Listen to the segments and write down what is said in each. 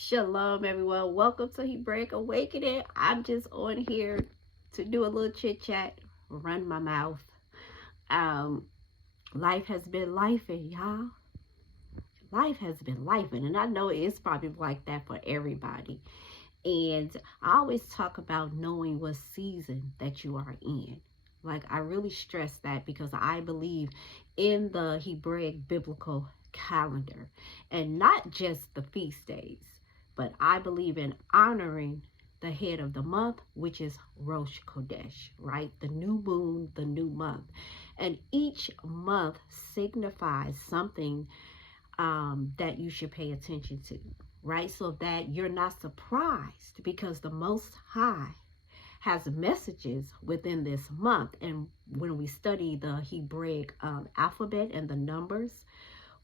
Shalom, everyone. Welcome to Hebraic Awakening. I'm just on here to do a little chit chat, run my mouth. Um, Life has been lifing, y'all. Life has been lifing, and I know it's probably like that for everybody. And I always talk about knowing what season that you are in. Like, I really stress that because I believe in the Hebraic biblical calendar and not just the feast days, but I believe in honoring the head of the month, which is Rosh Chodesh, right? The new moon, the new month. And each month signifies something that you should pay attention to, right? So that you're not surprised, because the Most High has messages within this month. And when we study the Hebraic alphabet and the numbers,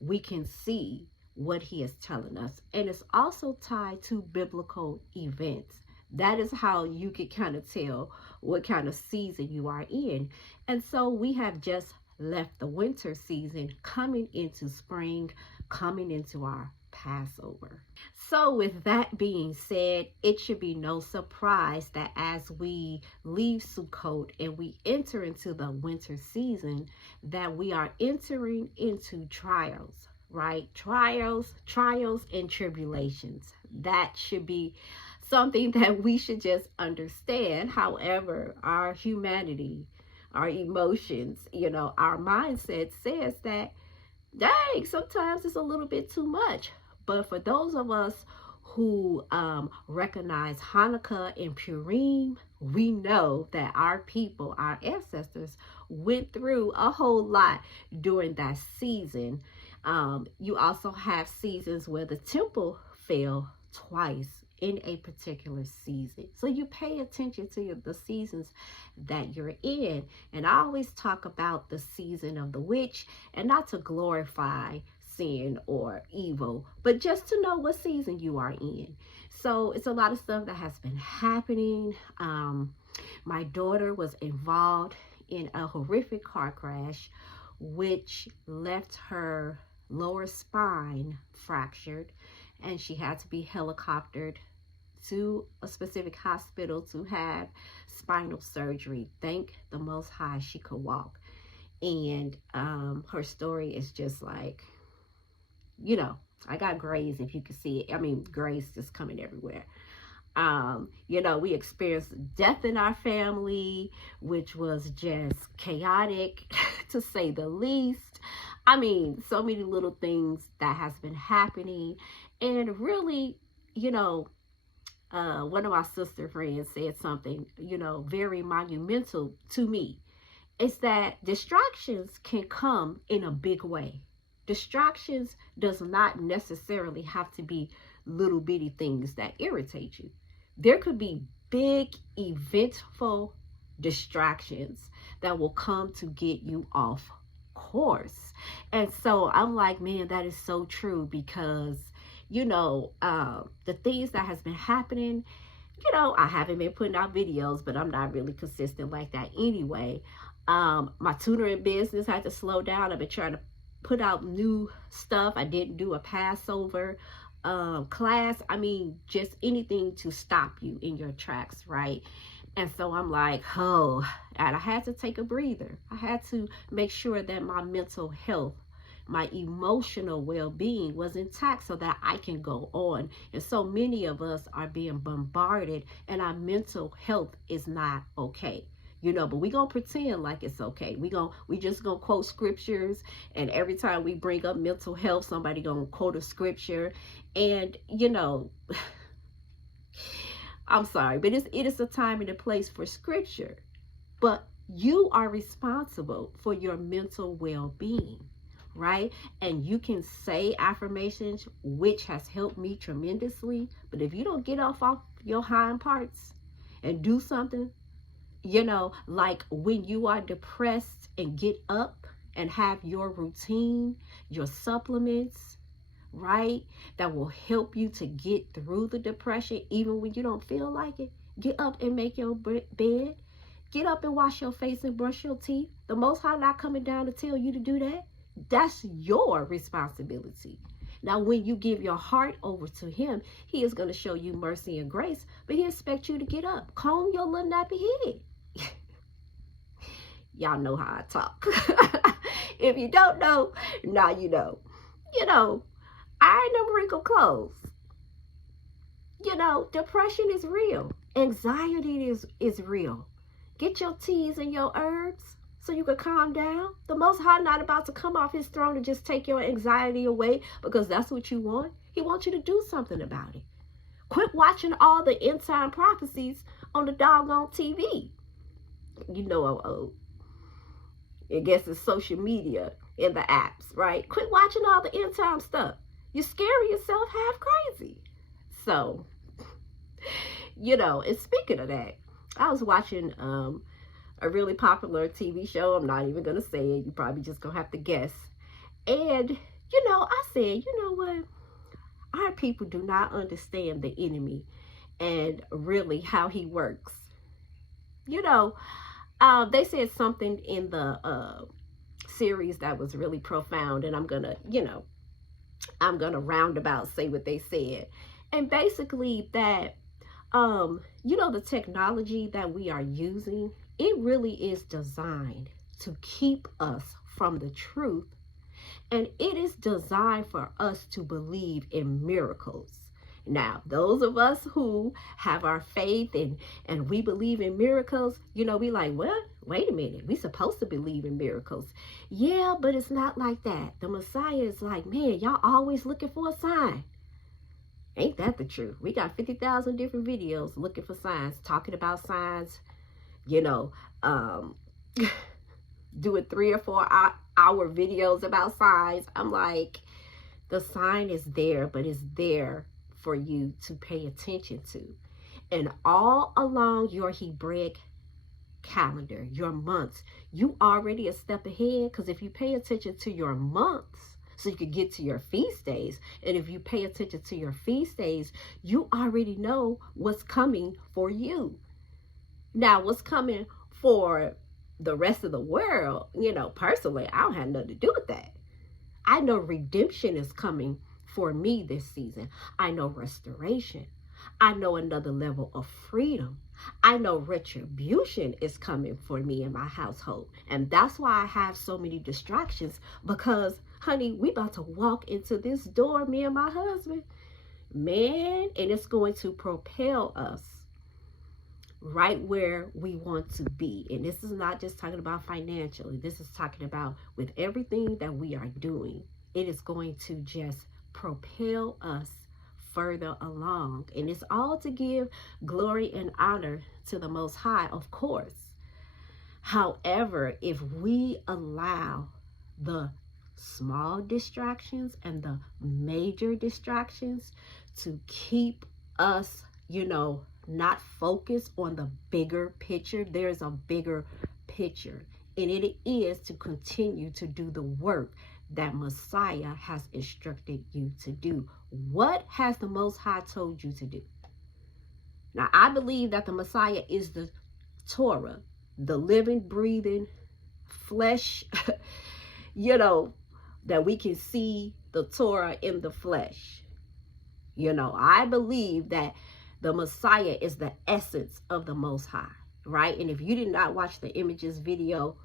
we can see what he is telling us. And it's also tied to biblical events. That is how you can kind of tell what kind of season you are in. And so we have just left the winter season, coming into spring, coming into our Passover. So with that being said, it should be no surprise that as we leave Sukkot and we enter into the winter season, that we are entering into trials, right? Trials and tribulations. That should be something that we should just understand. However, our humanity, our emotions, our mindset says that, dang, sometimes it's a little bit too much. But for those of us who recognize Hanukkah and Purim, we know that our people, our ancestors, went through a whole lot during that season. You also have seasons where the temple fell twice in a particular season. So you pay attention to the seasons that you're in. And I always talk about the season of the witch, and not to glorify sin or evil, but just to know what season you are in. So it's a lot of stuff that has been happening. My daughter was involved in a horrific car crash, which left her lower spine fractured, and she had to be helicoptered to a specific hospital to have spinal surgery. Thank the Most High she could walk. And her story is just like, I got grays, if you can see it. I mean, grays just coming everywhere. We experienced death in our family, which was just chaotic to say the least. I mean, so many little things that has been happening. And really, one of my sister friends said something, very monumental to me. It's that distractions can come in a big way. Distractions does not necessarily have to be little bitty things that irritate you. There could be big, eventful distractions that will come to get you off course. And so I'm like, man, that is so true, because the things that has been happening, I haven't been putting out videos, but I'm not really consistent like that anyway. My tutoring business had to slow down. I've been trying to put out new stuff. I didn't do a Passover class. I mean, just anything to stop you in your tracks, right? And so I'm like, oh, and I had to take a breather. I had to make sure that my mental health, my emotional well-being was intact so that I can go on. And so many of us are being bombarded, and our mental health is not okay. But we gonna pretend like it's okay. We just gonna quote scriptures, and every time we bring up mental health, somebody gonna quote a scripture. And I'm sorry, but it is a time and a place for scripture. But you are responsible for your mental well-being, right? And you can say affirmations, which has helped me tremendously. But if you don't get off your hind parts and do something, like when you are depressed, and get up and have your routine, your supplements, right? That will help you to get through the depression, even when you don't feel like it. Get up and make your bed. Get up and wash your face and brush your teeth. The Most High not coming down to tell you to do that. That's your responsibility. Now, when you give your heart over to him, he is going to show you mercy and grace, but he expects you to get up. Comb your little nappy head. Y'all know how I talk. If you don't know, now you know. You know, iron them wrinkled clothes. You know, depression is real. Anxiety is real. Get your teas and your herbs so you can calm down. The Most High not about to come off his throne and just take your anxiety away because that's what you want. He wants you to do something about it. Quit watching all the end time prophecies on the doggone TV. You know I'm old. I guess it's social media and the apps, right? Quit watching all the end time stuff. You're scaring yourself half crazy. So, you know, and speaking of that, I was watching a really popular TV show. I'm not even going to say it. You probably just going to have to guess. And, you know, I said, you know what? Our people do not understand the enemy and really how he works. You know, they said something in the series that was really profound, and I'm gonna, you know, I'm gonna roundabout say what they said. And basically that, you know, the technology that we are using, it really is designed to keep us from the truth, and it is designed for us to believe in miracles. Now, those of us who have our faith and we believe in miracles, you know, we like, well, wait a minute, we supposed to believe in miracles. Yeah, but it's not like that. The Messiah is like, man, y'all always looking for a sign. Ain't that the truth? We got 50,000 different videos looking for signs, talking about signs, you know, doing 3 or 4 hour videos about signs. I'm like, the sign is there, but it's there for you to pay attention to. And all along your Hebraic calendar, your months, you already a step ahead, because if you pay attention to your months, so you can get to your feast days, and if you pay attention to your feast days, you already know what's coming for you. Now, what's coming for the rest of the world, you know, personally, I don't have nothing to do with that. I know redemption is coming for me this season. I know restoration. I know another level of freedom. I know retribution is coming for me and my household. And that's why I have so many distractions, because, honey, we about to walk into this door, me and my husband, man, and it's going to propel us right where we want to be. And this is not just talking about financially. This is talking about with everything that we are doing. It is going to just propel us further along. And it's all to give glory and honor to the Most High, of course. However, if we allow the small distractions and the major distractions to keep us, you know, not focused on the bigger picture, there's a bigger picture, and it is to continue to do the work that Messiah has instructed you to do. What has the Most High told you to do? Now, I believe that the Messiah is the Torah, the living, breathing flesh, you know, that we can see the Torah in the flesh. You know, I believe that the Messiah is the essence of the Most High, right? And if you did not watch the Images video,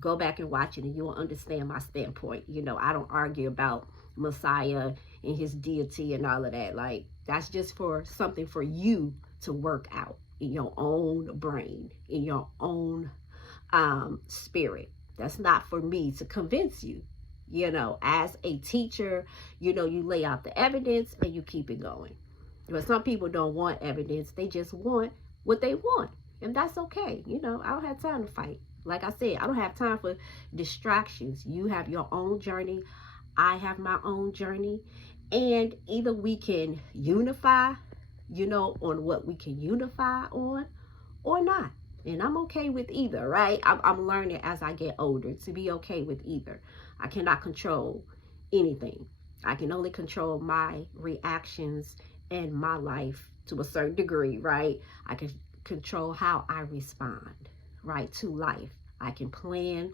go back and watch it and you will understand my standpoint. You know, I don't argue about Messiah and his deity and all of that. Like, that's just for something for you to work out in your own brain, in your own spirit. That's not for me to convince you. You know, as a teacher, you know, you lay out the evidence and you keep it going. But some people don't want evidence. They just want what they want. And that's okay. You know, I don't have time to fight. Like I said, I don't have time for distractions. You have your own journey. I have my own journey. And either we can unify, you know, on what we can unify on or not. And I'm okay with either, right? I'm learning as I get older to be okay with either. I cannot control anything. I can only control my reactions and my life to a certain degree, right? I can control how I respond, right, to life. I can plan,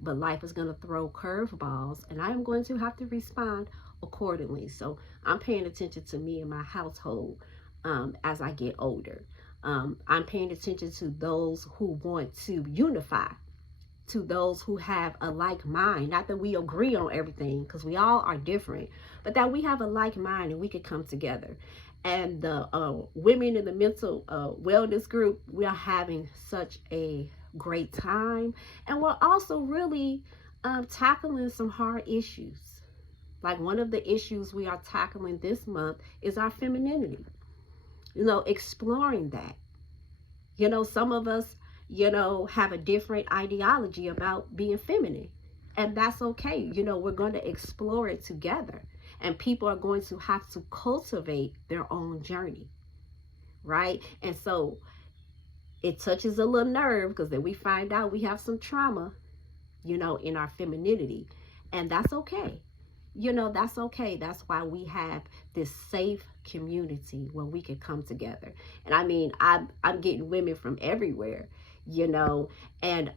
but life is going to throw curveballs, and I'm going to have to respond accordingly. So I'm paying attention to me and my household as I get older. I'm paying attention to those who want to unify, to those who have a like mind. Not that we agree on everything, because we all are different, but that we have a like mind and we can come together. And the women in the mental wellness group, we are having such a great time. And we're also really tackling some hard issues. Like one of the issues we are tackling this month is our femininity. Exploring that. Some of us, have a different ideology about being feminine. And that's okay. We're going to explore it together. And people are going to have to cultivate their own journey. Right? And so it touches a little nerve, because then we find out we have some trauma, in our femininity. And that's okay. That's okay. That's why we have this safe community where we can come together. And I mean, I'm getting women from everywhere, and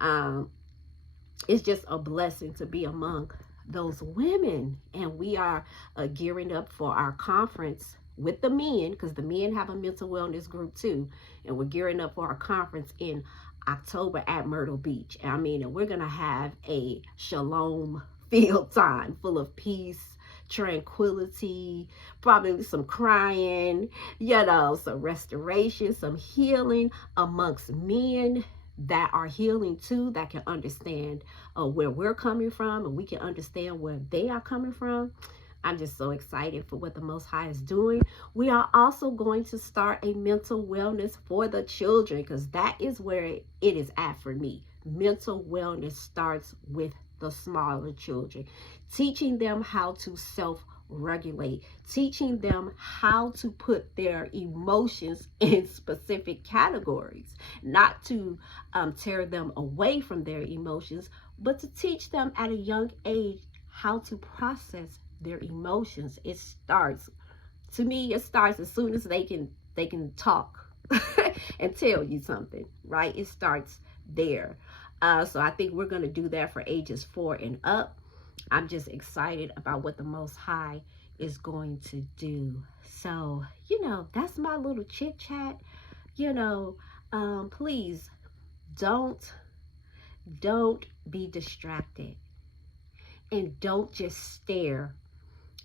it's just a blessing to be among those women. And we are gearing up for our conference with the men, because the men have a mental wellness group too. And we're gearing up for our conference in October at Myrtle Beach. And we're going to have a shalom field time full of peace, tranquility, probably some crying, some restoration, some healing amongst men that are healing too, that can understand where we're coming from, and we can understand where they are coming from. I'm just so excited for what the Most High is doing. We are also going to start a mental wellness for the children, because that is where it is at for me. Mental wellness starts with the smaller children, teaching them how to self-regulate, teaching them how to put their emotions in specific categories, not to tear them away from their emotions, but to teach them at a young age how to process their emotions. It starts as soon as they can talk and tell you something, right? It starts there. So I think we're going to do that for ages 4 and up. I'm just excited about what the Most High is going to do. So, that's my little chit chat. Please don't be distracted, and don't just stare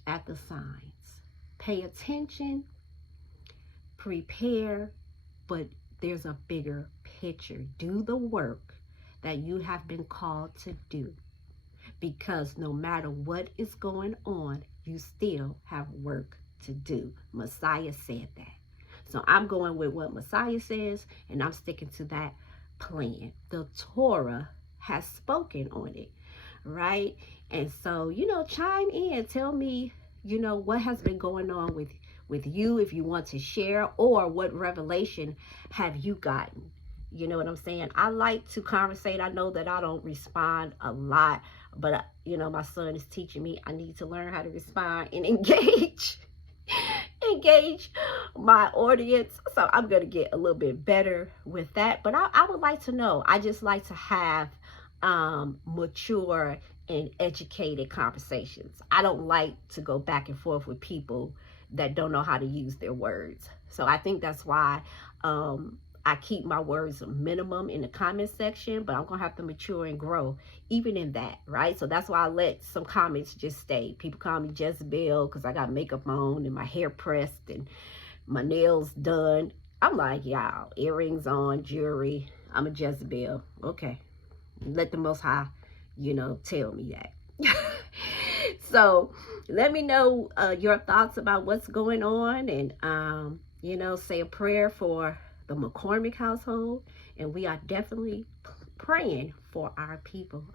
at the signs. Pay attention, prepare, but there's a bigger picture. Do the work that you have been called to do, because no matter what is going on, you still have work to do. Messiah said that. So I'm going with what Messiah says, and I'm sticking to that plan. The Torah has spoken on it, right? And so, chime in, tell me, what has been going on with you, if you want to share, or what revelation have you gotten. You know what I'm saying? I like to conversate. I know that I don't respond a lot, but my son is teaching me I need to learn how to respond and engage my audience. So I'm going to get a little bit better with that. But I would like to know. I just like to have mature and educated conversations. I don't like to go back and forth with people that don't know how to use their words. So I think that's why I keep my words minimum in the comment section, but I'm going to have to mature and grow even in that, right? So that's why I let some comments just stay. People call me Jezebel because I got makeup on and my hair pressed and my nails done. I'm like, y'all, earrings on, jewelry. I'm a Jezebel. Okay. Let the Most High, tell me that. So let me know your thoughts about what's going on, and, say a prayer for the McCormick household. And we are definitely praying for our people.